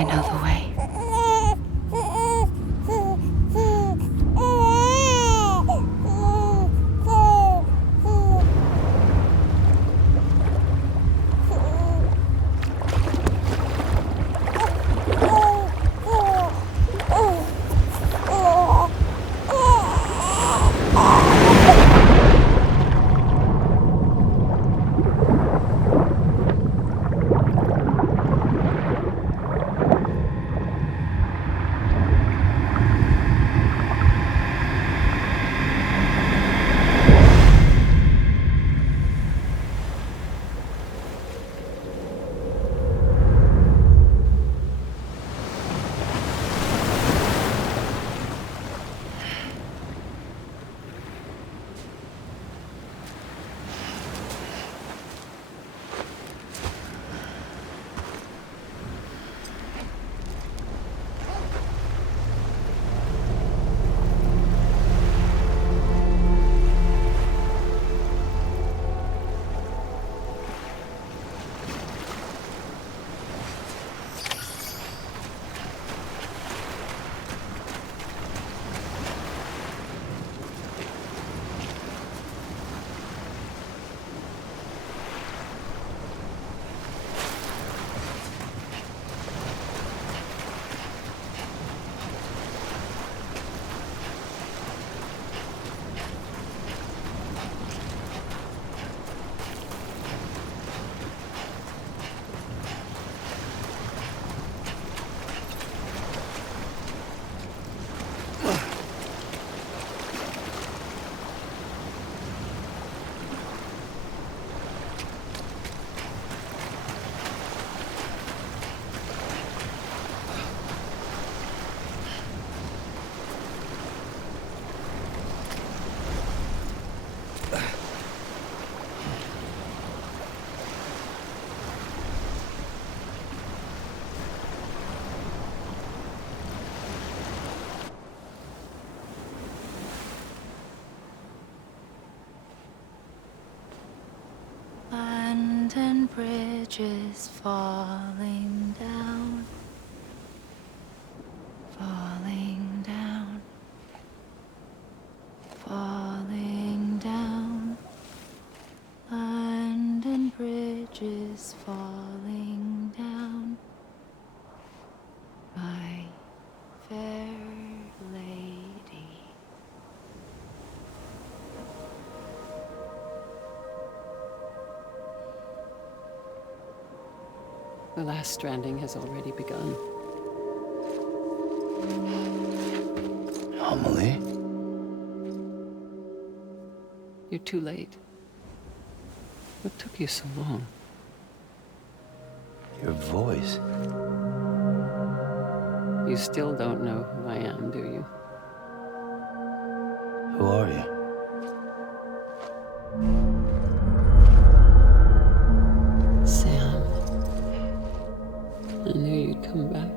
I know the way. London Bridge is falling down, falling down, falling down. London Bridge is falling down, my fair lady. The last stranding has already begun. Amelie? You're too late. What took you so long? Your voice. You still don't know who I am, do you? Who are you? Sam. I knew you'd come back.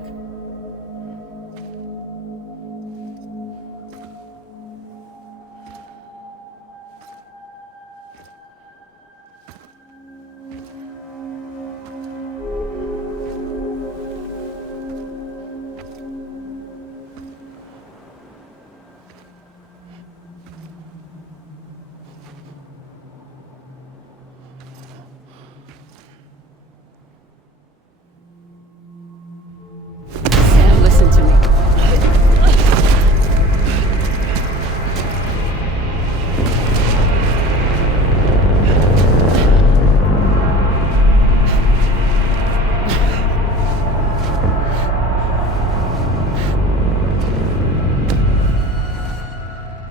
Sam, listen to me.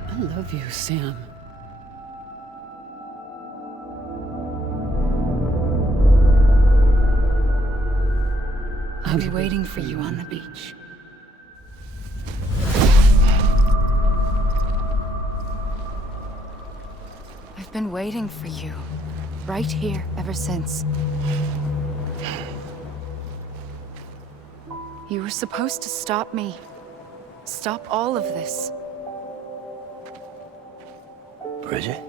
I love you, Sam. I'll be waiting for you on the beach. I've been waiting for you, right here, ever since. You were supposed to stop me. Stop all of this. Bridget?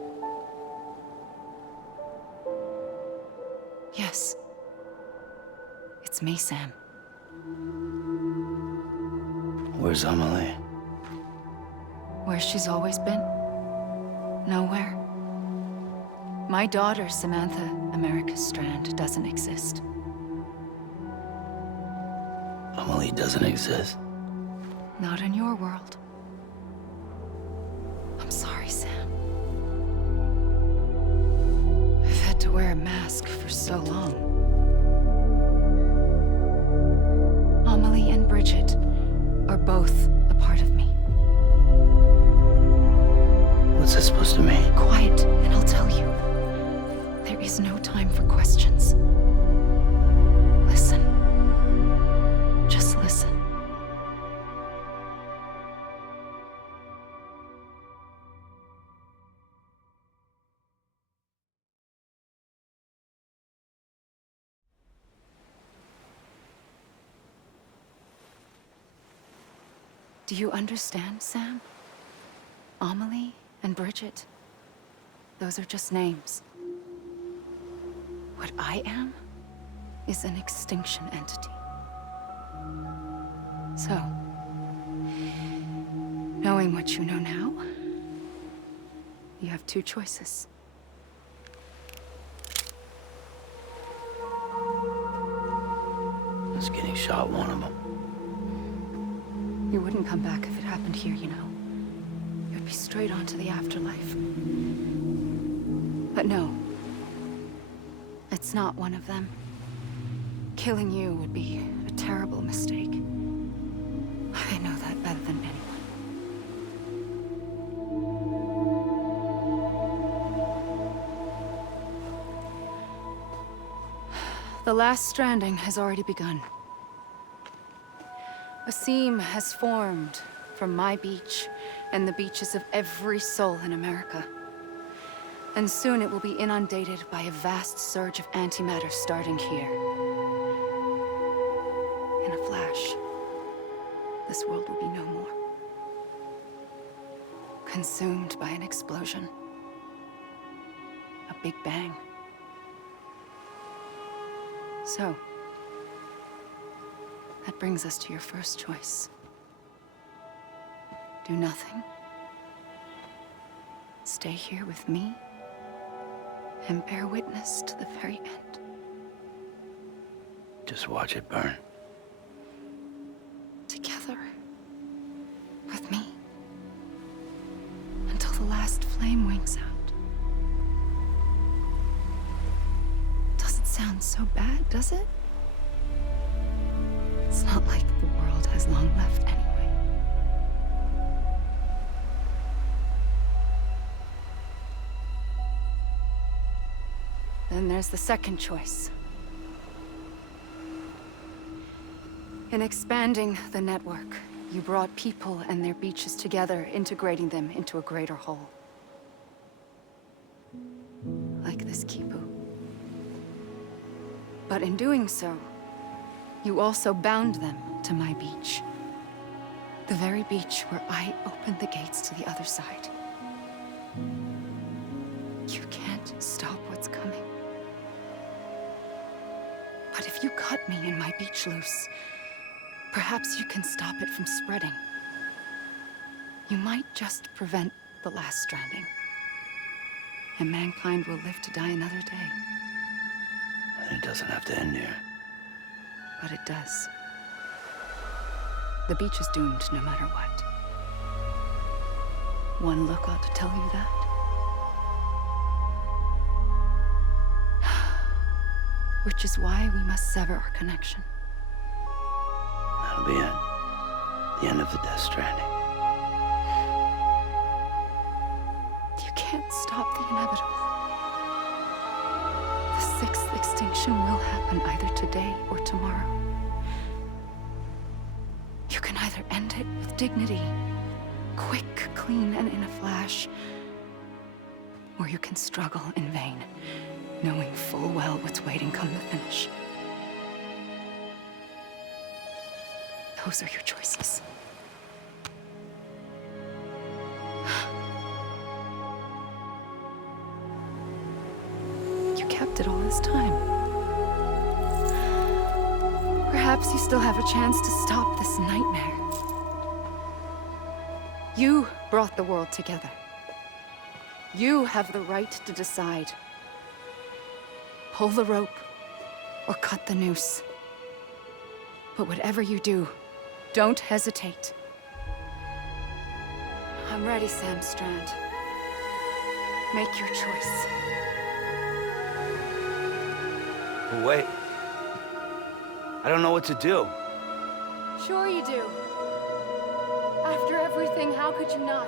Yes. It's me, Sam. Where's Amelie? Where she's always been. Nowhere. My daughter, Samantha America Strand, doesn't exist. Amelie doesn't exist. Not in your world. I'm sorry, Sam. I've had to wear a mask for so long. Amelie and Bridget are both a part of me. What's that supposed to mean? Quiet, and I'll tell you. There is no time for questions. Listen. Just listen. Do you understand, Sam? Amelie and Bridget, those are just names. What I am is an extinction entity. So, knowing what you know now, you have two choices. Is getting shot one of them? You wouldn't come back if it happened here, you know. You'd be straight on to the afterlife. But no. It's not one of them. Killing you would be a terrible mistake. I know that better than anyone. The last stranding has already begun. A seam has formed from my beach and the beaches of every soul in America. And soon it will be inundated by a vast surge of antimatter starting here. In a flash, this world will be no more. Consumed by an explosion. A big bang. So, that brings us to your first choice. Do nothing. Stay here with me and bear witness to the very end. Just watch it burn. Together. With me. Until the last flame winks out. Doesn't sound so bad, does it? It's not like the world has long left anyway. Then there's the second choice. In expanding the network, you brought people and their beaches together, integrating them into a greater whole. Like this Kipu. But in doing so, you also bound them to my beach. The very beach where I opened the gates to the other side. You can't stop what's coming. But if you cut me and my beach loose, perhaps you can stop it from spreading. You might just prevent the last stranding. And mankind will live to die another day. And it doesn't have to end here. But it does. The beach is doomed no matter what. One look ought to tell you that. Which is why we must sever our connection. That'll be it. The end of the Death Stranding. You can't stop the inevitable. The sixth extinction will happen either today or tomorrow. You can either end it with dignity, quick, clean, and in a flash, or you can struggle in vain, knowing full well what's waiting come the finish. Those are your choices. You kept it all this time. Perhaps you still have a chance to stop this nightmare. You brought the world together. You have the right to decide. Pull the rope, or cut the noose. But whatever you do, don't hesitate. I'm ready, Sam Strand. Make your choice. But wait. I don't know what to do. Sure you do. After everything, how could you not?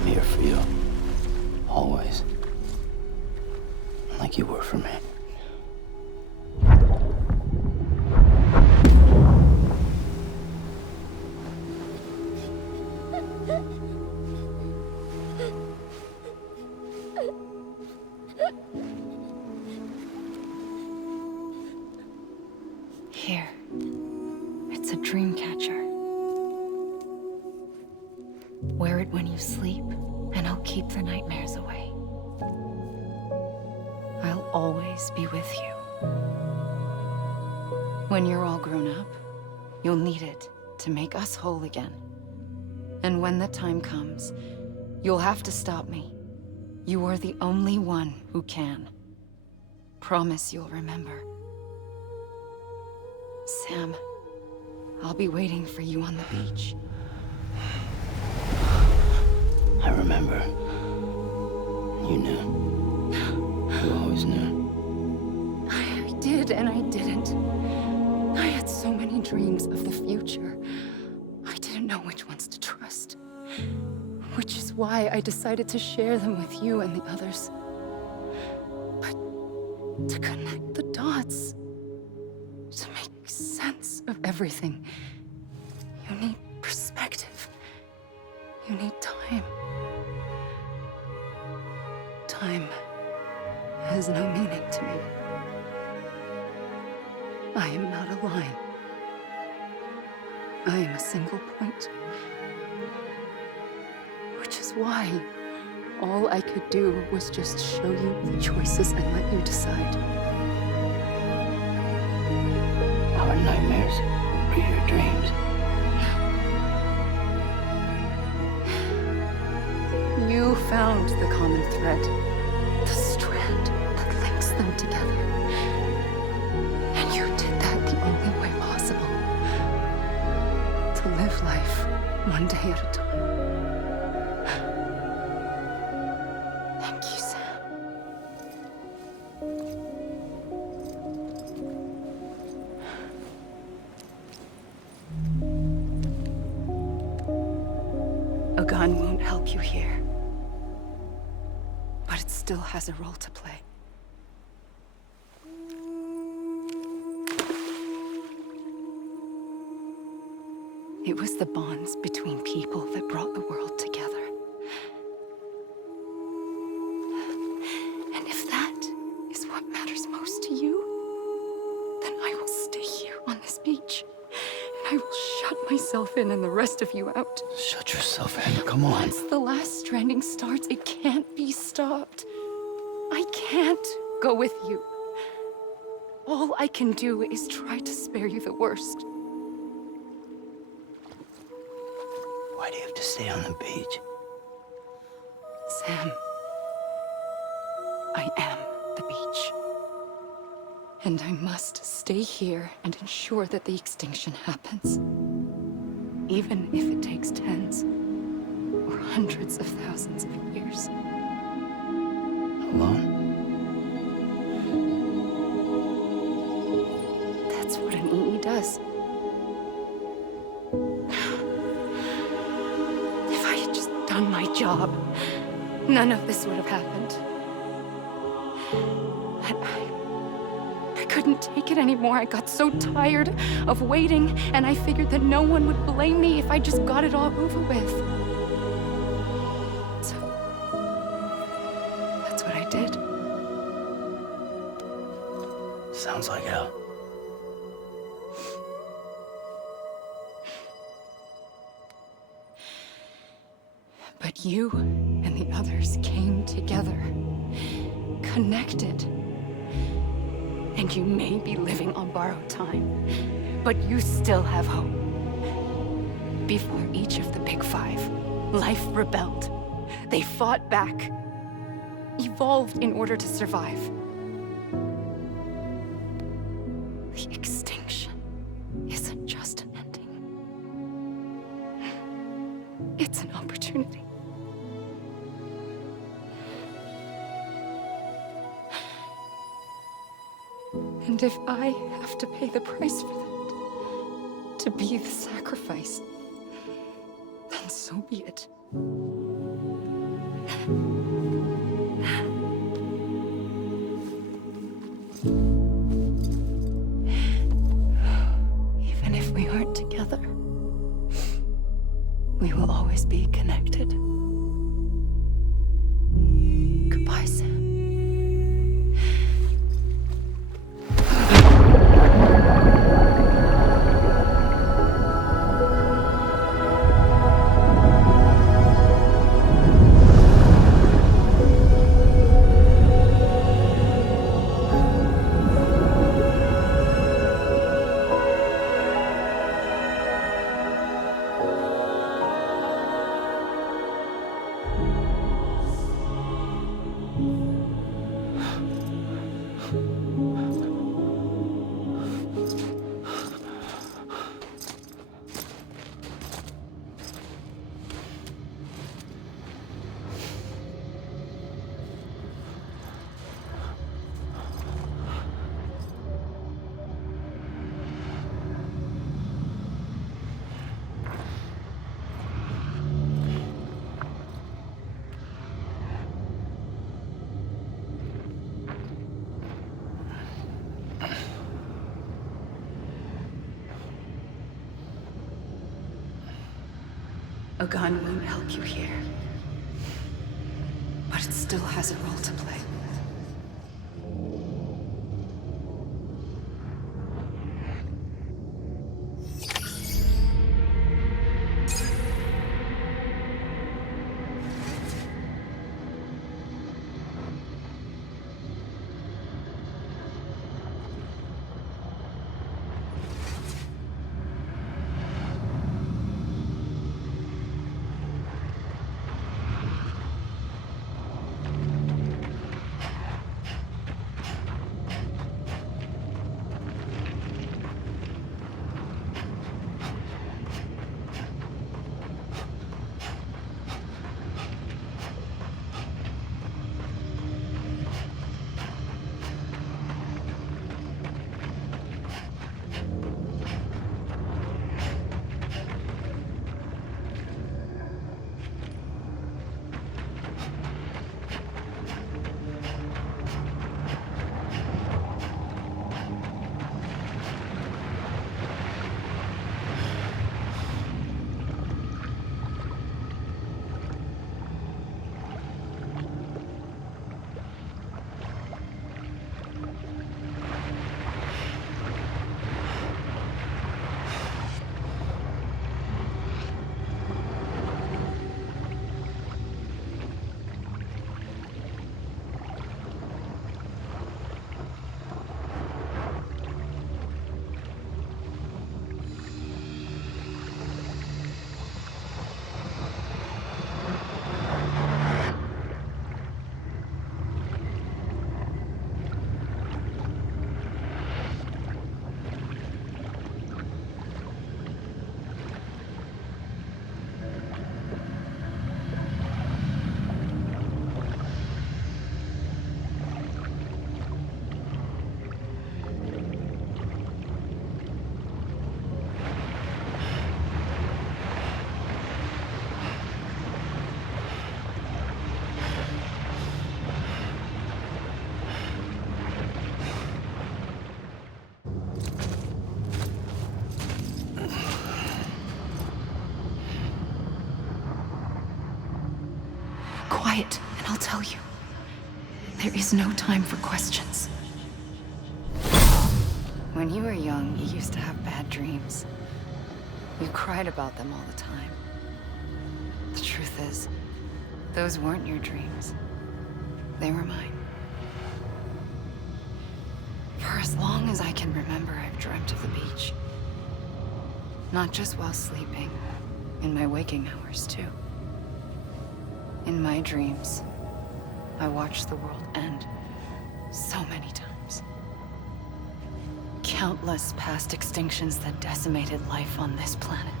I'm here for you. Always. Like you were for me. Here. It's a dream catcher. Wear it when you sleep, and I'll keep the nightmares away. I'll always be with you. When you're all grown up, you'll need it to make us whole again. And when the time comes, you'll have to stop me. You are the only one who can. Promise you'll remember. Sam, I'll be waiting for you on the beach. I remember. You knew. You always knew. I did and I didn't. I had so many dreams of the future. I didn't know which ones to trust. Which is why I decided to share them with you and the others. But to connect the dots, to make sense of everything, you need perspective. You need time. Time has no meaning to me. I am not a line. I am a single point. Which is why all I could do was just show you the choices and let you decide. Our nightmares were your dreams. You found the common thread, the strand that links them together. And you did that the only way possible. To live life one day at a time. Thank you, Sam. A gun won't help you here. But it still has a role to play. It was the bonds between people that brought the world together. And if that is what matters most to you, then I will stay here on this beach. And I will shut myself in and the rest of you out. Shut yourself in. Come on. Once the last stranding starts, it can't be stopped. I can't go with you. All I can do is try to spare you the worst. Why do you have to stay on the beach? Sam, I am the beach. And I must stay here and ensure that the extinction happens. Even if it takes tens or hundreds of thousands of years. Alone? job, none of this would have happened. And I couldn't take it anymore. I got so tired of waiting, and I figured that no one would blame me if I just got it all over with. So, that's what I did. Sounds like hell. But you and the others came together, connected. And you may be living on borrowed time, but you still have hope. Before each of the Big Five, life rebelled. They fought back, evolved in order to survive. The extinction isn't just an ending. It's an opportunity. And if I have to pay the price for that, to be the sacrifice, then so be it. Even if we aren't together, we will always be connected. Goodbye, Sam. A gun won't help you here, but it still has a role to play. quiet, and I'll tell you. There is no time for questions. When you were young, you used to have bad dreams. You cried about them all the time. The truth is, those weren't your dreams. They were mine. For as long as I can remember, I've dreamt of the beach. Not just while sleeping, in my waking hours too. In my dreams, I watched the world end so many times. Countless past extinctions that decimated life on this planet.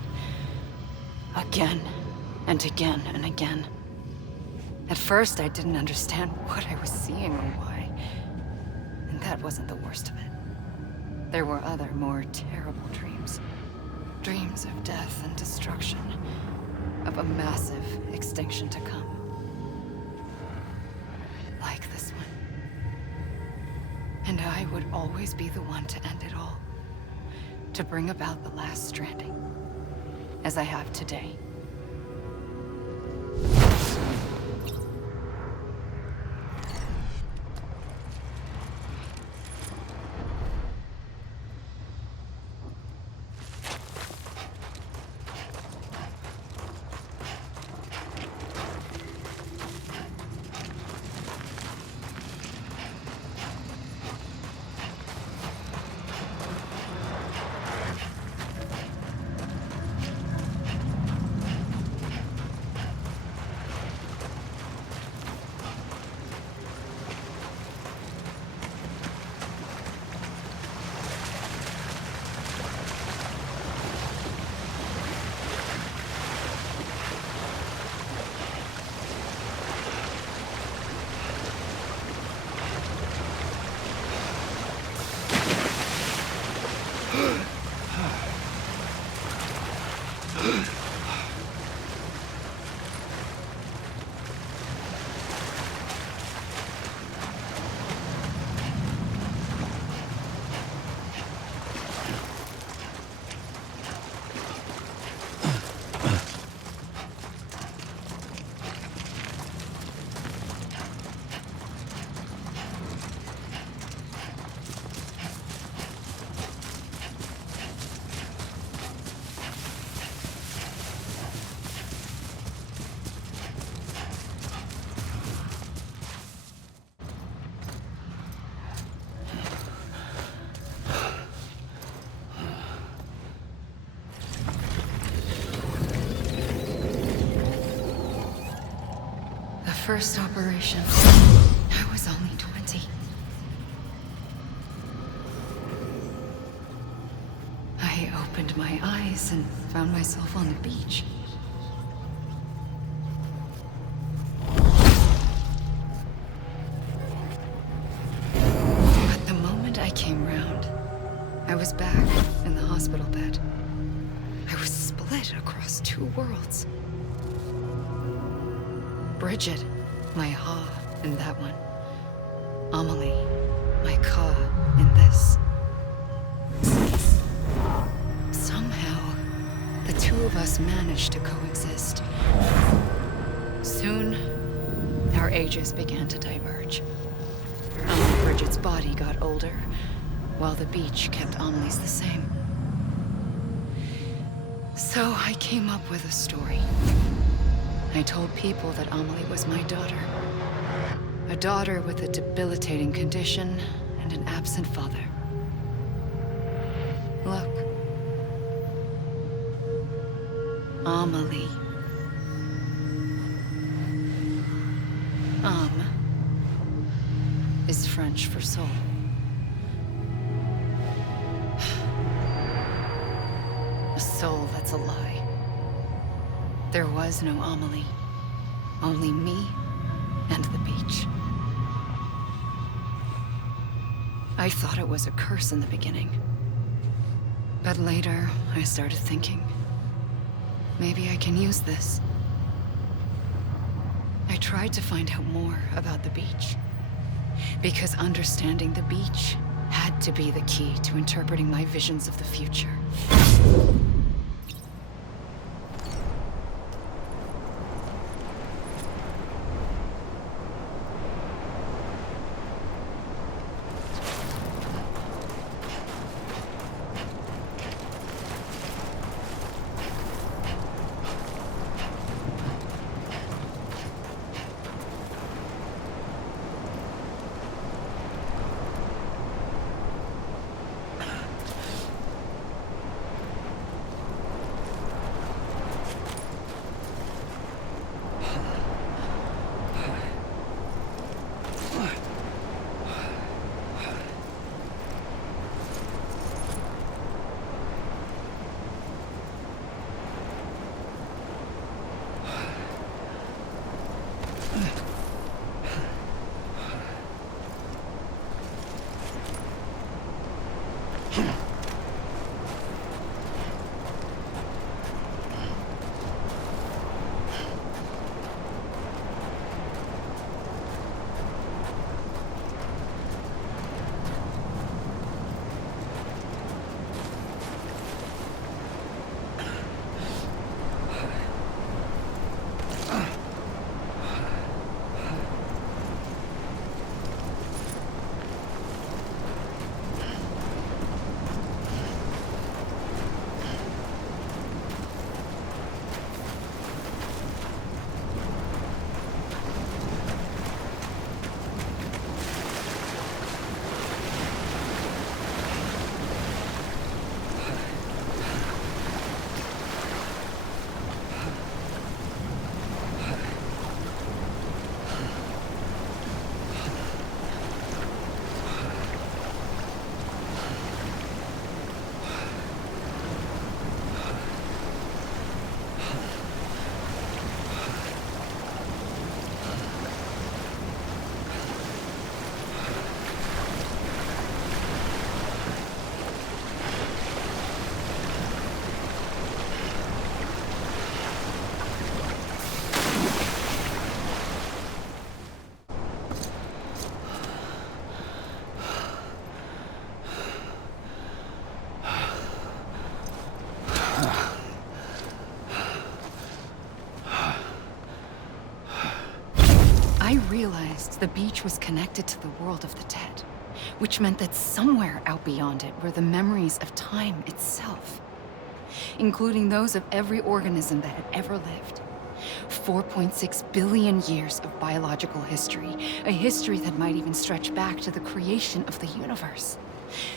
Again, and again, and again. At first, I didn't understand what I was seeing or why. And that wasn't the worst of it. There were other, more terrible dreams. Dreams of death and destruction. Of a massive extinction to come. Like this one. And I would always be the one to end it all. To bring about the last stranding. As I have today. First operation, I was only 20. I opened my eyes and found myself on the beach. But the moment I came round, I was back in the hospital bed. I was split across two worlds. Bridget, my Ha in that one. Amelie, my Ka in this. Somehow, the two of us managed to coexist. Soon, our ages began to diverge. Bridget's body got older, while the beach kept Amelie's the same. So I came up with a story. I told people that Amelie was my daughter. A daughter with a debilitating condition and an absent father. Look. Amelie. Âme is French for soul. A soul that's a lie. There was no Amelie. Only me and the beach. I thought it was a curse in the beginning. But later, I started thinking, maybe I can use this. I tried to find out more about the beach. Because understanding the beach had to be the key to interpreting my visions of the future. first, the beach was connected to the world of the dead, which meant that somewhere out beyond it were the memories of time itself, including those of every organism that had ever lived. 4.6 billion years of biological history, a history that might even stretch back to the creation of the universe.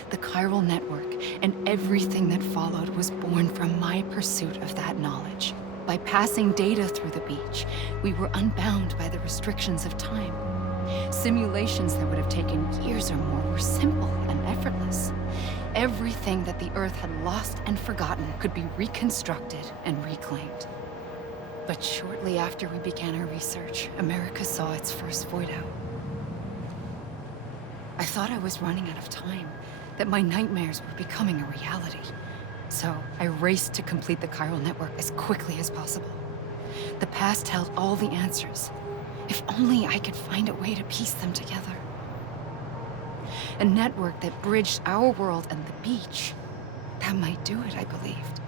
The chiral network and everything that followed was born from my pursuit of that knowledge. By passing data through the beach, we were unbound by the restrictions of time. Simulations that would have taken years or more were simple and effortless. Everything that the Earth had lost and forgotten could be reconstructed and reclaimed. But shortly after we began our research, America saw its first void out. I thought I was running out of time, that my nightmares were becoming a reality. So I raced to complete the chiral network as quickly as possible. The past held all the answers. If only I could find a way to piece them together. A network that bridged our world and the beach. That might do it, I believed.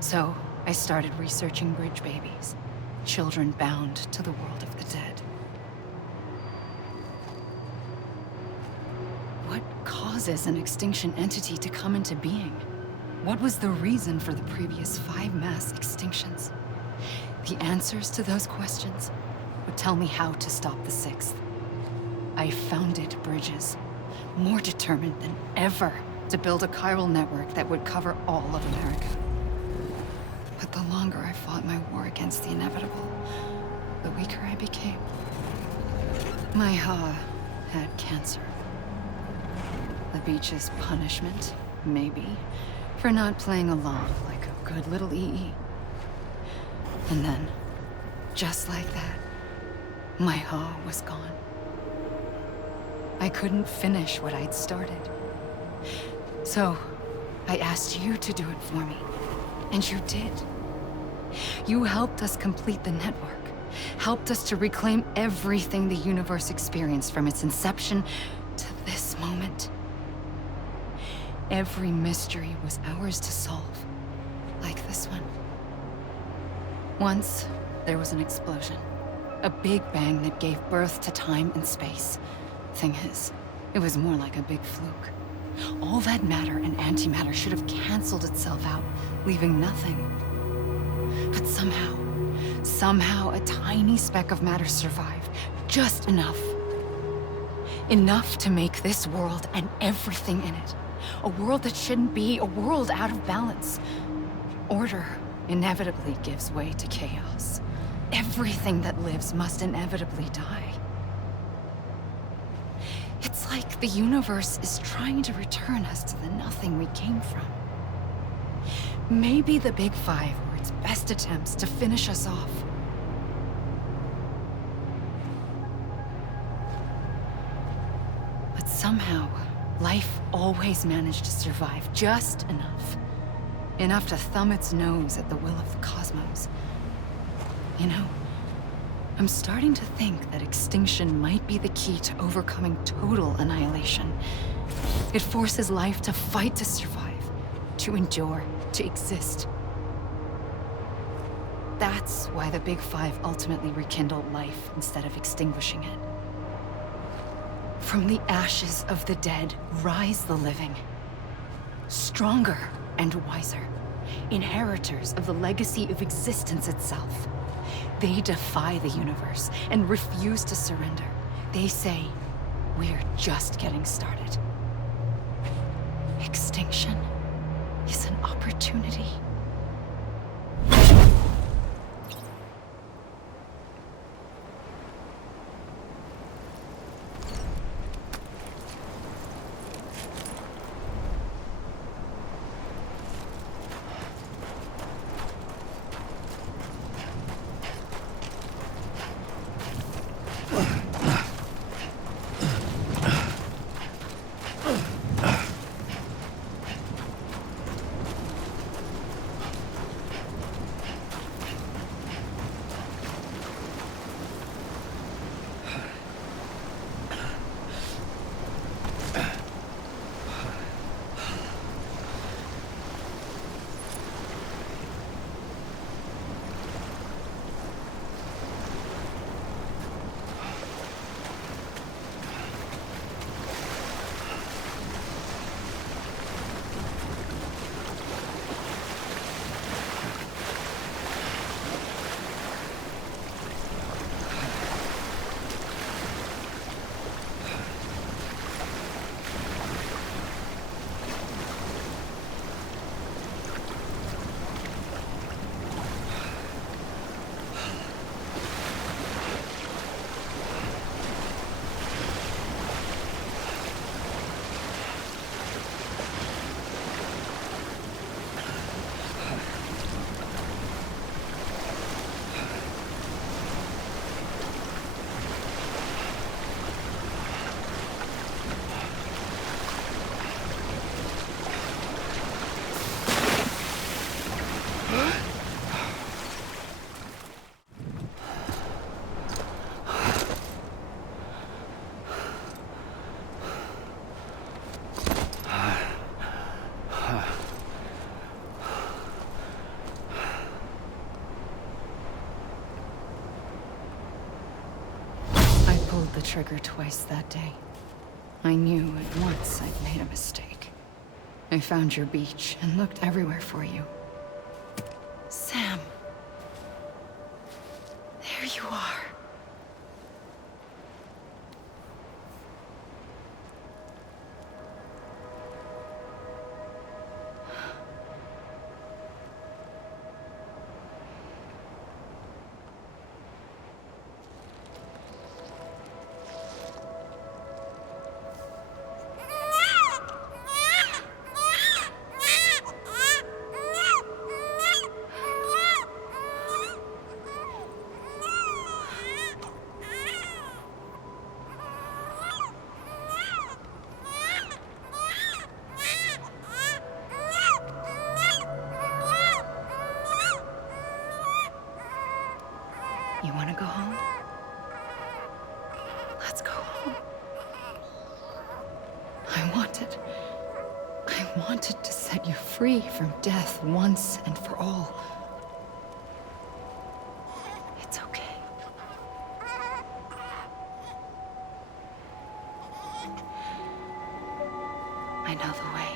So I started researching bridge babies, children bound to the world of the dead. What causes an extinction entity to come into being? What was the reason for the previous 5 mass extinctions? The answers to those questions would tell me how to stop the 6th. I founded bridges, more determined than ever to build a chiral network that would cover all of America. But the longer I fought my war against the inevitable, the weaker I became. My Ha had cancer. The beach's punishment, maybe, for not playing along like a good little EE. And then, just like that, my Ha was gone. I couldn't finish what I'd started. So, I asked you to do it for me. And you did. You helped us complete the network. Helped us to reclaim everything the universe experienced from its inception to this moment. Every mystery was ours to solve, like this one. Once, there was an explosion. A big bang that gave birth to time and space. Thing is, it was more like a big fluke. All that matter and antimatter should have canceled itself out, leaving nothing. But somehow a tiny speck of matter survived. Just enough. Enough to make this world and everything in it. A world that shouldn't be, a world out of balance. Order inevitably gives way to chaos. Everything that lives must inevitably die. It's like the universe is trying to return us to the nothing we came from. Maybe the Big Five were its best attempts to finish us off. But somehow, life always managed to survive just enough. Enough to thumb its nose at the will of the cosmos. You know, I'm starting to think that extinction might be the key to overcoming total annihilation. It forces life to fight to survive, to endure, to exist. That's why the Big Five ultimately rekindled life instead of extinguishing it. From the ashes of the dead rise the living. Stronger and wiser. Inheritors of the legacy of existence itself. They defy the universe and refuse to surrender. They say, we're just getting started. Extinction is an opportunity. pulled the trigger twice that day. I knew at once I'd made a mistake. I found your beach and looked everywhere for you. Sam. There you are. You want to go home? Let's go home. I wanted to set you free from death once and for all. It's okay. I know the way.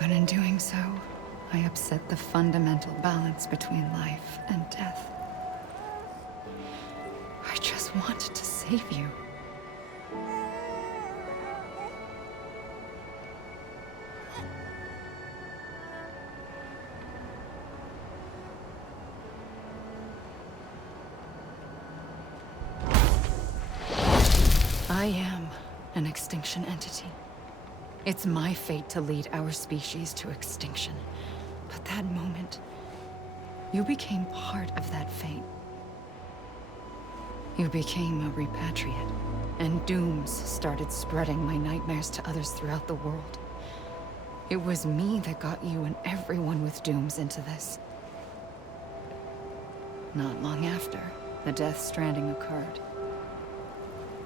But in doing so, I upset the fundamental balance between life and death. I just wanted to save you. I am an extinction entity. It's my fate to lead our species to extinction. But that moment, you became part of that fate. You became a repatriate, and dooms started spreading my nightmares to others throughout the world. It was me that got you and everyone with dooms into this. Not long after, the Death Stranding occurred.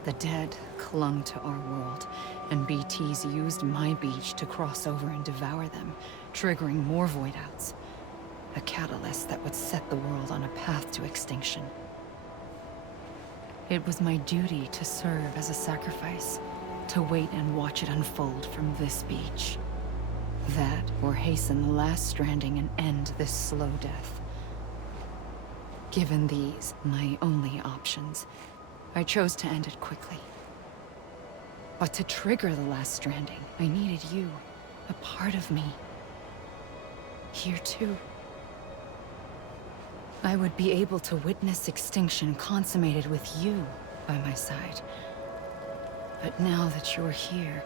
The dead clung to our world, and BTs used my beach to cross over and devour them, triggering more void outs. A catalyst that would set the world on a path to extinction. It was my duty to serve as a sacrifice, to wait and watch it unfold from this beach. That, or hasten the last stranding and end this slow death. Given these, my only options, I chose to end it quickly. But to trigger the last stranding, I needed you, a part of me. Here too. I would be able to witness extinction consummated with you by my side. But now that you're here,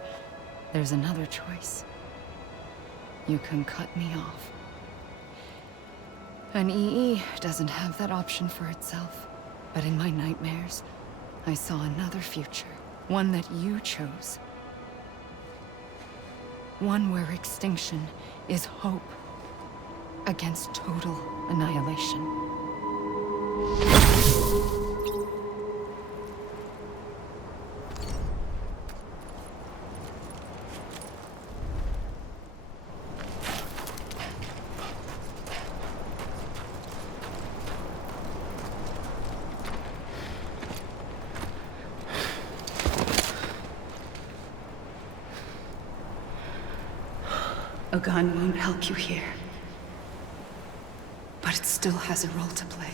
there's another choice. You can cut me off. An EE doesn't have that option for itself. But in my nightmares, I saw another future. One that you chose. One where extinction is hope against total annihilation. A gun won't help you here. But it still has a role to play.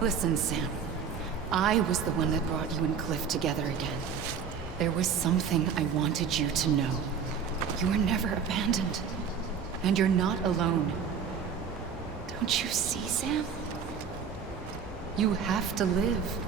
Listen, Sam. I was the one that brought you and Cliff together again. There was something I wanted you to know. You were never abandoned. And you're not alone. Don't you see, Sam? You have to live.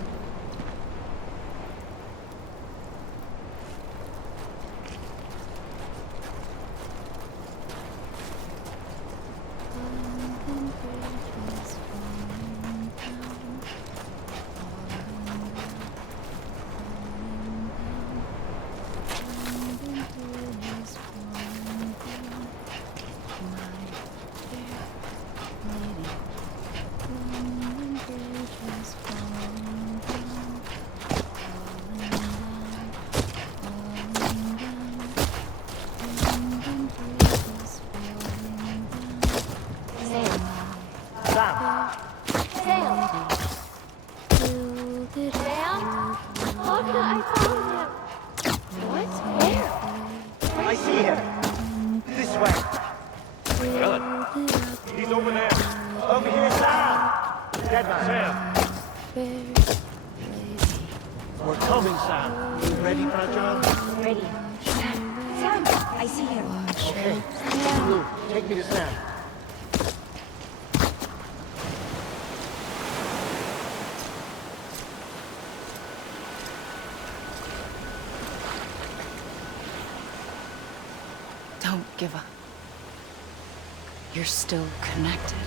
What? Where? I see him. This way. Good. He's over there. Over here, Sam. Dead man. Sam. We're coming, Sam. You ready, Fragile? Ready. Sam, I see him. Okay. Blue, take me to Sam. Don't give up. You're still connected.